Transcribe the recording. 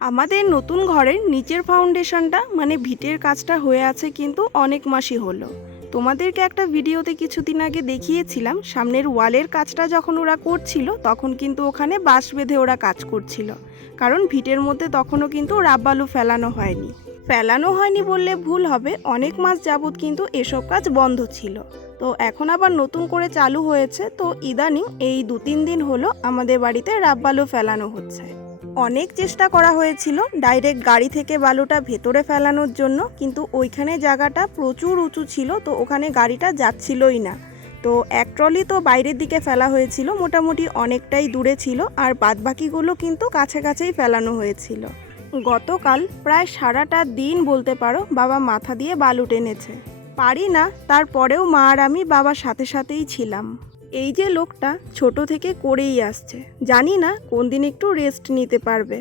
আমাদের নতুন ঘরের নিচের ফাউন্ডেশনটা মানে ভিটের কাজটা হয়ে আছে কিন্তু অনেক মাসই হলো। তোমাদেরকে একটা ভিডিওতে কিছুদিন আগে দেখিয়েছিলাম সামনের ওয়ালের কাজটা যখন ওরা করছিল তখন কিন্তু ওখানে বাঁশ বেঁধে ওরা কাজ করছিল, কারণ ভিটের মধ্যে তখনও কিন্তু রাব্বালু ফেলানো হয়নি বললে ভুল হবে, অনেক মাস যাবৎ কিন্তু এসব কাজ বন্ধ ছিল। তো এখন আবার নতুন করে চালু হয়েছে, তো ইদানিং এই 2-3 দিন হলো আমাদের বাড়িতে রাব্বালু ফেলানো হচ্ছে। অনেক চেষ্টা করা হয়েছিল ডাইরেক্ট গাড়ি থেকে বালুটা ভেতরে ফেলানোর জন্য, কিন্তু ওইখানে জায়গাটা প্রচুর উঁচু ছিল, তো ওখানে গাড়িটা যাচ্ছিলই না। তো এক ট্রলি তো বাইরের দিকে ফেলা হয়েছিল, মোটামুটি অনেকটাই দূরে ছিল, আর বাদবাকিগুলো কিন্তু কাছে কাছেই ফেলানো হয়েছিল। গতকাল প্রায় সারাটা দিন বলতে পারো বাবা মাথা দিয়ে বালু টেনেছে। পারি না, তারপরেও মা আর আমি বাবার সাথে সাথেই ছিলাম। এই যে লোকটা ছোট থেকে করেই আসছে, জানি না কোন দিন একটু রেস্ট নিতে পারবে।